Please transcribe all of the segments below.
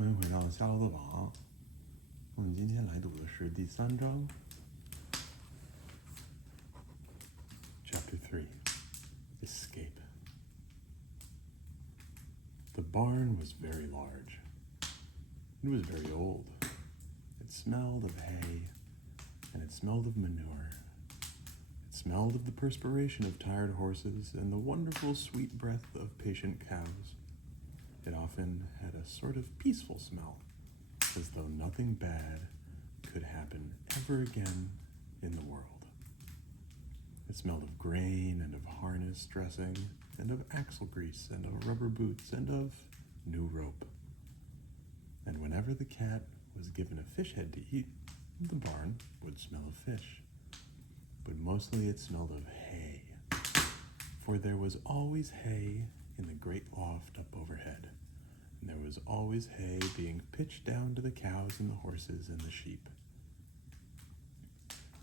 欢迎回到夏洛的网。我们今天来读的是第3章 Chapter 3 Escape. The barn was very large. It was very old. It smelled of hay, and it smelled of manure. It smelled of the perspiration of tired horses and the wonderful sweet breath of patient cows. It often had a sort of peaceful smell, as though nothing bad could happen ever again in the world. It smelled of grain and of harness dressing and of axle grease and of rubber boots and of new rope. And whenever the cat was given a fish head to eat, the barn would smell of fish. But mostly it smelled of hay, for there was always hay in the great loft up overhead, and there was always hay being pitched down to the cows and the horses and the sheep.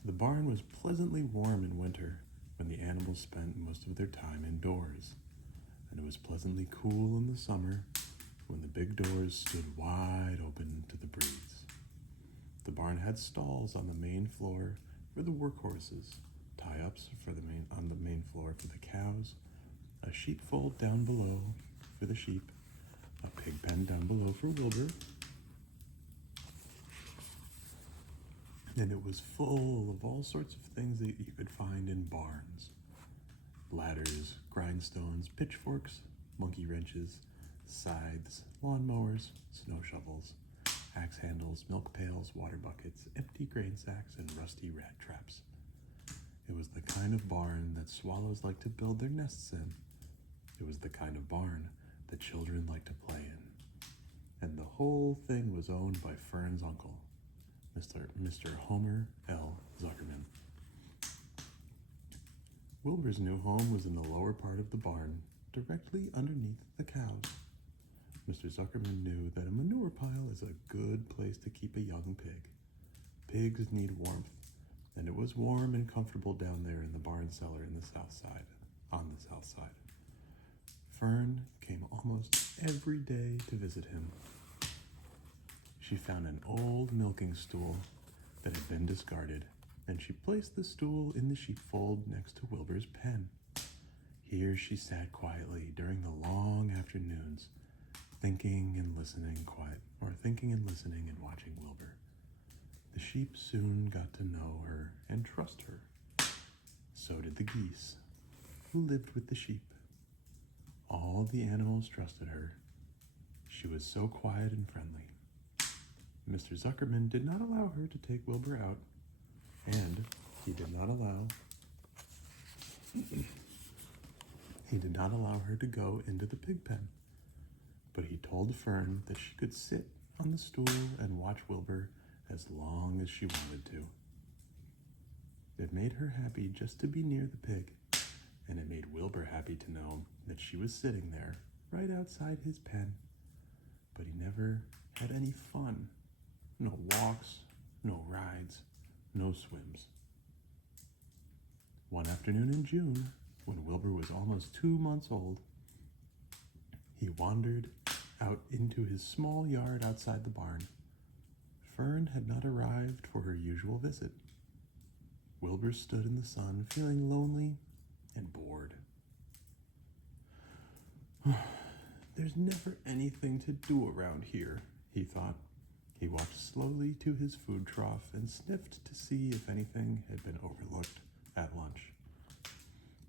The barn was pleasantly warm in winter, when the animals spent most of their time indoors, and it was pleasantly cool in the summer, when the big doors stood wide open to the breeze. The barn had stalls on the main floor for the workhorses, tie-ups on the main floor for the cows, a sheepfold down below for the sheep, a pig pen down below for Wilbur, and it was full of all sorts of things that you could find in barns. Ladders, grindstones, pitchforks, monkey wrenches, scythes, lawnmowers, snow shovels, axe handles, milk pails, water buckets, empty grain sacks, and rusty rat traps. It was the kind of barn that swallows like to build their nests in. It was the kind of barn that children like to play in. And the whole thing was owned by Fern's uncle, Mr. Homer L. Zuckerman. Wilbur's new home was in the lower part of the barn, directly underneath the cows. Mr. Zuckerman knew that a manure pile is a good place to keep a young pig. Pigs need warmth, and it was warm and comfortable down there in the barn cellar on the south side. Fern came almost every day to visit him. She found an old milking stool that had been discarded, and she placed the stool in the sheepfold next to Wilbur's pen. Here she sat quietly during the long afternoons, thinking and listening and watching Wilbur. The sheep soon got to know her and trust her. So did the geese, who lived with the sheep. All the animals trusted her. She was so quiet and friendly. Mr. Zuckerman did not allow her to take Wilbur out, and he did not allow her to go into the pig pen. But he told Fern that she could sit on the stool and watch Wilbur as long as she wanted to. It made her happy just to be near the pig, and it made Wilbur happy to know that she was sitting there, right outside his pen. But he never had any fun. No walks, no rides, no swims. One afternoon in June, when Wilbur was almost 2 months old, he wandered out into his small yard outside the barn. Fern had not arrived for her usual visit. Wilbur stood in the sun, feeling lonely and bored. There's never anything to do around here, he thought. He walked slowly to his food trough and sniffed to see if anything had been overlooked at lunch.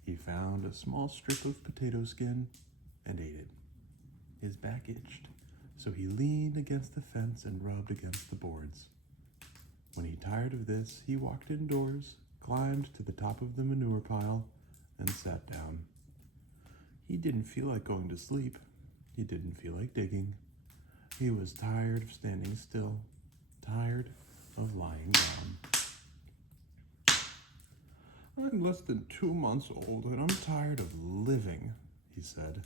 He found a small strip of potato skin and ate it. His back itched, so he leaned against the fence and rubbed against the boards. When he tired of this, he walked indoors, climbed to the top of the manure pile, and sat down. He didn't feel like going to sleep. He didn't feel like digging. He was tired of standing still, tired of lying down. I'm less than 2 months old, and I'm tired of living, he said.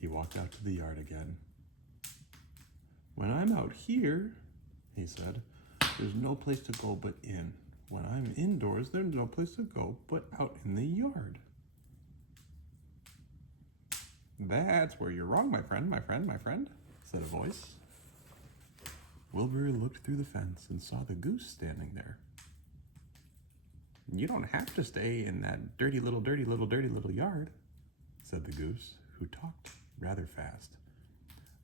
He walked out to the yard again. When I'm out here, he said, there's no place to go but in. When I'm indoors, there's no place to go but out in the yard. That's where you're wrong, my friend, said a voice. Wilbur looked through the fence and saw the goose standing there. "You don't have to stay in that dirty little yard," said the goose, who talked rather fast.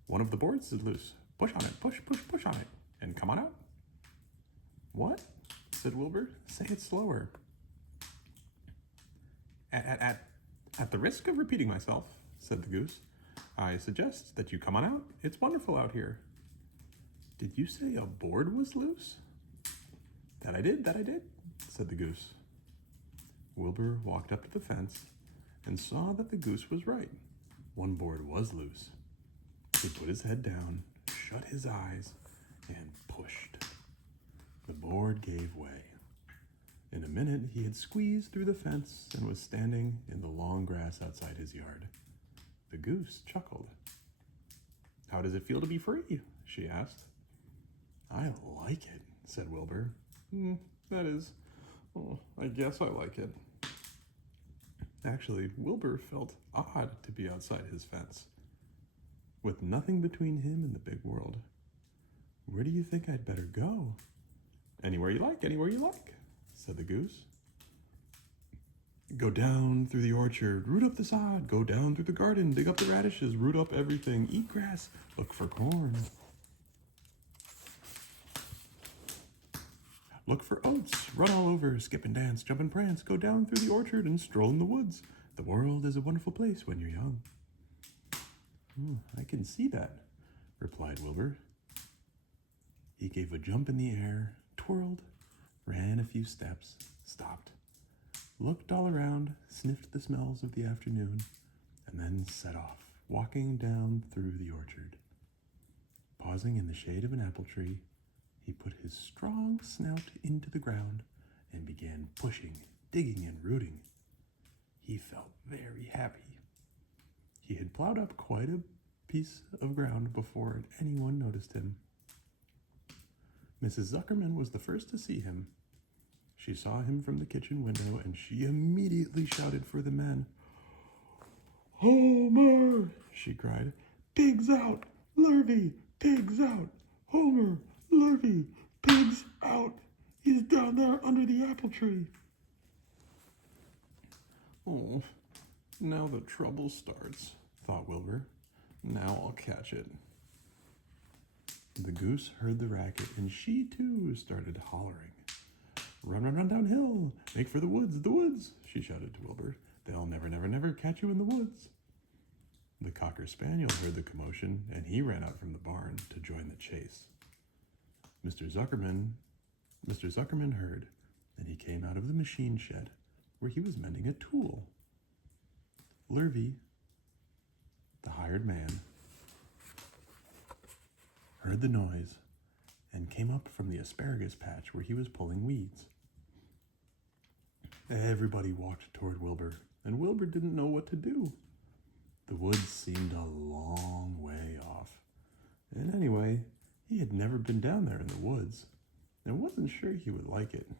"One of the boards is loose. Push on it, push on it, and come on out." "What?" said Wilbur. "Say it slower." At the risk of repeating myself," said the goose, "I suggest that you come on out. It's wonderful out here." "Did you say a board was loose?" That I did, said the goose. Wilbur walked up to the fence and saw that the goose was right. One board was loose. He put his head down, shut his eyes, and pushed. The board gave way. In a minute, he had squeezed through the fence and was standing in the long grass outside his yard. The goose chuckled. "How does it feel to be free?" she asked. "I like it," said Wilbur. I guess I like it." Actually, Wilbur felt odd to be outside his fence, with nothing between him and the big world. "Where do you think I'd better go?" Anywhere you like," said the goose. "Go down through the orchard, root up the sod, go down through the garden, dig up the radishes, root up everything, eat grass, look for corn. Look for oats, run all over, skip and dance, jump and prance, go down through the orchard and stroll in the woods. The world is a wonderful place when you're young." "I can see that," replied Wilbur. He gave a jump in the air, twirled, ran a few steps, stopped, looked all around, sniffed the smells of the afternoon, and then set off, walking down through the orchard. Pausing in the shade of an apple tree, he put his strong snout into the ground and began pushing, digging, and rooting. He felt very happy. He had plowed up quite a piece of ground before anyone noticed him. Mrs. Zuckerman was the first to see him. She saw him from the kitchen window, and she immediately shouted for the men. "Homer!" she cried. "Pigs out! Lurvy! Pigs out! Homer! Lurvy! Pigs out! He's down there under the apple tree." "Oh, now the trouble starts," thought Wilbur. "Now I'll catch it." The goose heard the racket, and she too started hollering. "Run, run, run downhill! Make for the woods, she shouted to Wilbur. "They'll never catch you in the woods." The Cocker Spaniel heard the commotion, and he ran out from the barn to join the chase. Mr. Zuckerman heard, and he came out of the machine shed, where he was mending a tool. Lurvy, the hired man, heard the noise and came up from the asparagus patch where he was pulling weeds. Everybody walked toward Wilbur, and Wilbur didn't know what to do. The woods seemed a long way off, and anyway, he had never been down there in the woods and wasn't sure he would like it.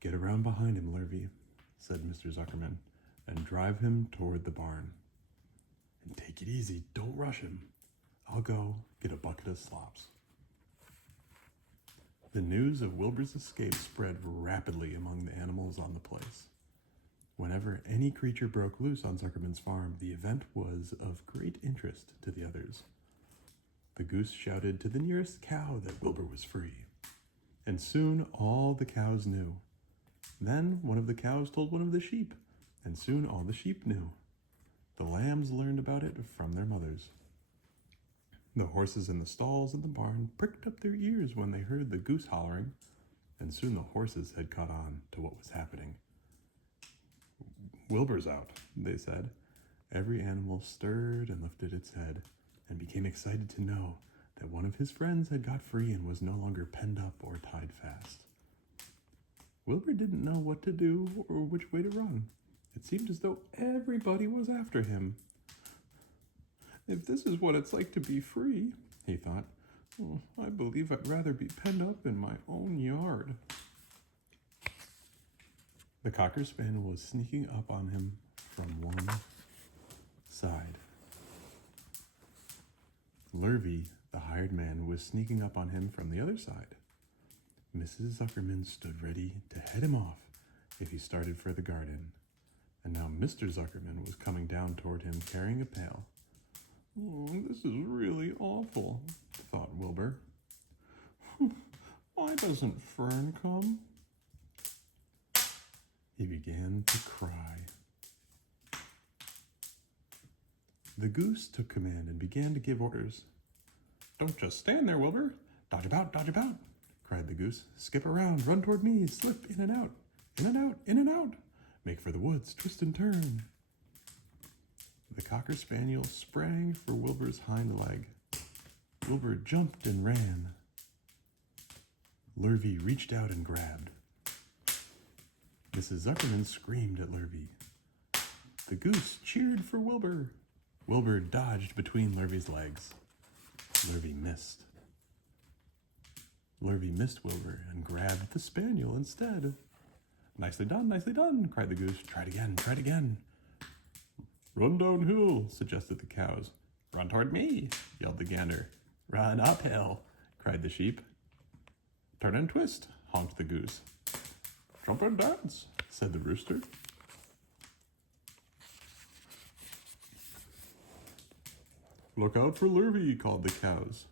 "Get around behind him, Lurvy," said Mr. Zuckerman, "and drive him toward the barn. And take it easy, don't rush him. I'll go get a bucket of slops." The news of Wilbur's escape spread rapidly among the animals on the place. Whenever any creature broke loose on Zuckerman's farm, the event was of great interest to the others. The goose shouted to the nearest cow that Wilbur was free, and soon all the cows knew. Then one of the cows told one of the sheep, and soon all the sheep knew. The lambs learned about it from their mothers. The horses in the stalls in the barn pricked up their ears when they heard the goose hollering, and soon the horses had caught on to what was happening. "Wilbur's out," they said. Every animal stirred and lifted its head and became excited to know that one of his friends had got free and was no longer penned up or tied fast. Wilbur didn't know what to do or which way to run. It seemed as though everybody was after him. "If this is what it's like to be free," he thought, "I believe I'd rather be penned up in my own yard." The Cocker Spaniel was sneaking up on him from one side. Lurvy, the hired man, was sneaking up on him from the other side. Mrs. Zuckerman stood ready to head him off if he started for the garden, and now Mr. Zuckerman was coming down toward him carrying a pail. "Oh, this is really awful," thought Wilbur. "Why doesn't Fern come?" He began to cry. The goose took command and began to give orders. "Don't just stand there, Wilbur. Dodge about, cried the goose. "Skip around, run toward me, slip in and out, in and out, in and out. Make for the woods, twist and turn." The cocker spaniel sprang for Wilbur's hind leg. Wilbur jumped and ran. Lurvy reached out and grabbed. Mrs. Zuckerman screamed at Lurvy. The goose cheered for Wilbur. Wilbur dodged between Lurvy's legs. Lurvy missed. Lurvy missed Wilbur and grabbed the spaniel instead. Nicely done, cried the goose. Try it again. Run downhill, suggested the cows. Run toward me, yelled the gander. Run uphill, cried the sheep. Turn and twist, honked the goose. Jump and dance, said the rooster. Look out for Lurvy, called the cows.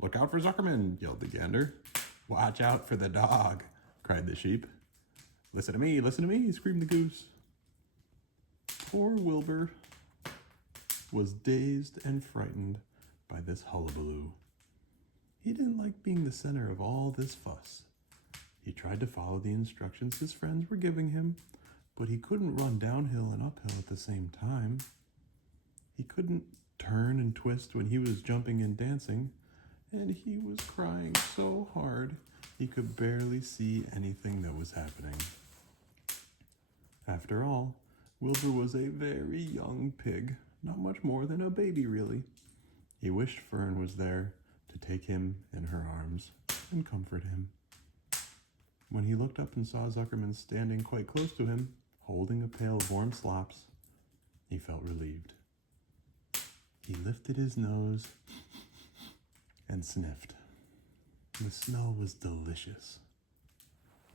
Look out for Zuckerman, yelled the gander. Watch out for the dog, cried the sheep. Listen to me, screamed the goose. Poor Wilbur was dazed and frightened by this hullabaloo. He didn't like being the center of all this fuss. He tried to follow the instructions his friends were giving him, but he couldn't run downhill and uphill at the same time. He couldn't turn and twist when he was jumping and dancing, and he was crying so hard he could barely see anything that was happening. After all, Wilbur was a very young pig, not much more than a baby, really. He wished Fern was there to take him in her arms and comfort him. When he looked up and saw Zuckerman standing quite close to him, holding a pail of warm slops, he felt relieved. He lifted his nose and sniffed. The smell was delicious.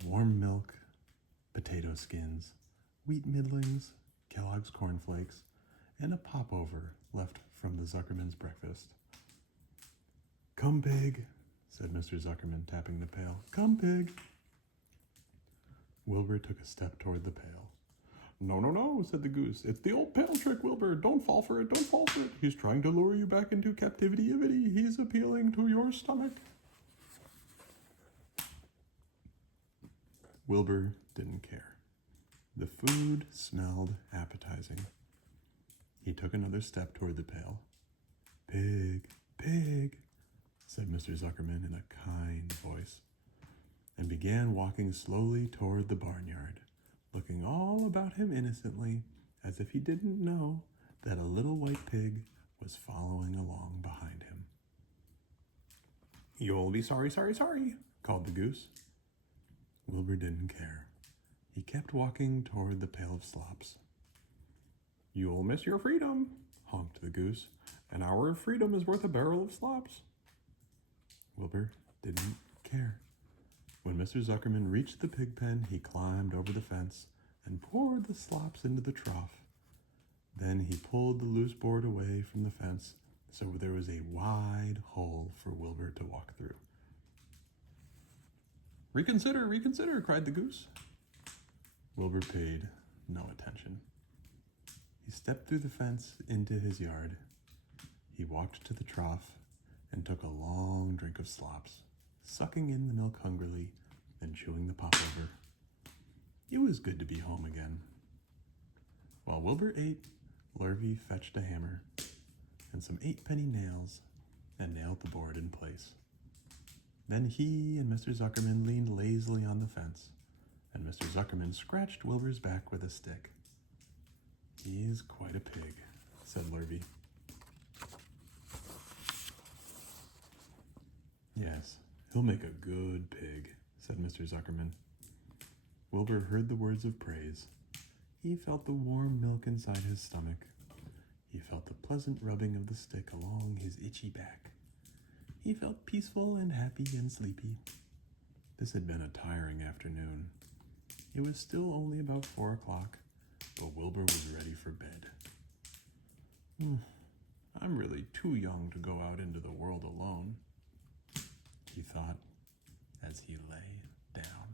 Warm milk, potato skins, wheat middlings, Kellogg's cornflakes, and a popover left from the Zuckerman's breakfast. Come, pig, said Mr. Zuckerman, tapping the pail. Come, pig. Wilbur took a step toward the pail. No, said the goose. It's the old pail trick, Wilbur. Don't fall for it. He's trying to lure you back into captivity-ivity. He's appealing to your stomach. Wilbur didn't care. The food smelled appetizing. He took another step toward the pail. Pig, said Mr. Zuckerman in a kind voice, and began walking slowly toward the barnyard, looking all about him innocently, as if he didn't know that a little white pig was following along behind him. You'll be sorry, called the goose. Wilbur didn't care. He kept walking toward the pail of slops. You'll miss your freedom, honked the goose. An hour of freedom is worth a barrel of slops. Wilbur didn't care. When Mr. Zuckerman reached the pig pen, he climbed over the fence and poured the slops into the trough. Then he pulled the loose board away from the fence so there was a wide hole for Wilbur to walk through. Reconsider, cried the goose. Wilbur paid no attention. He stepped through the fence into his yard. He walked to the trough and took a long drink of slops, sucking in the milk hungrily and chewing the popover. It was good to be home again. While Wilbur ate, Lurvy fetched a hammer and some 8-penny nails and nailed the board in place. Then he and Mr. Zuckerman leaned lazily on the fence, and Mr. Zuckerman scratched Wilbur's back with a stick. He is quite a pig, said Lurvy. Yes, he'll make a good pig, said Mr. Zuckerman. Wilbur heard the words of praise. He felt the warm milk inside his stomach. He felt the pleasant rubbing of the stick along his itchy back. He felt peaceful and happy and sleepy. This had been a tiring afternoon. It was still only about 4 o'clock, but Wilbur was ready for bed. I'm really too young to go out into the world alone, he thought as he lay down.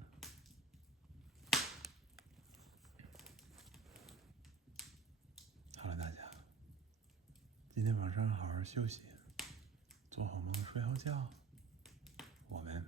好了，大家，今天晚上好好休息，做好梦，睡好觉。我们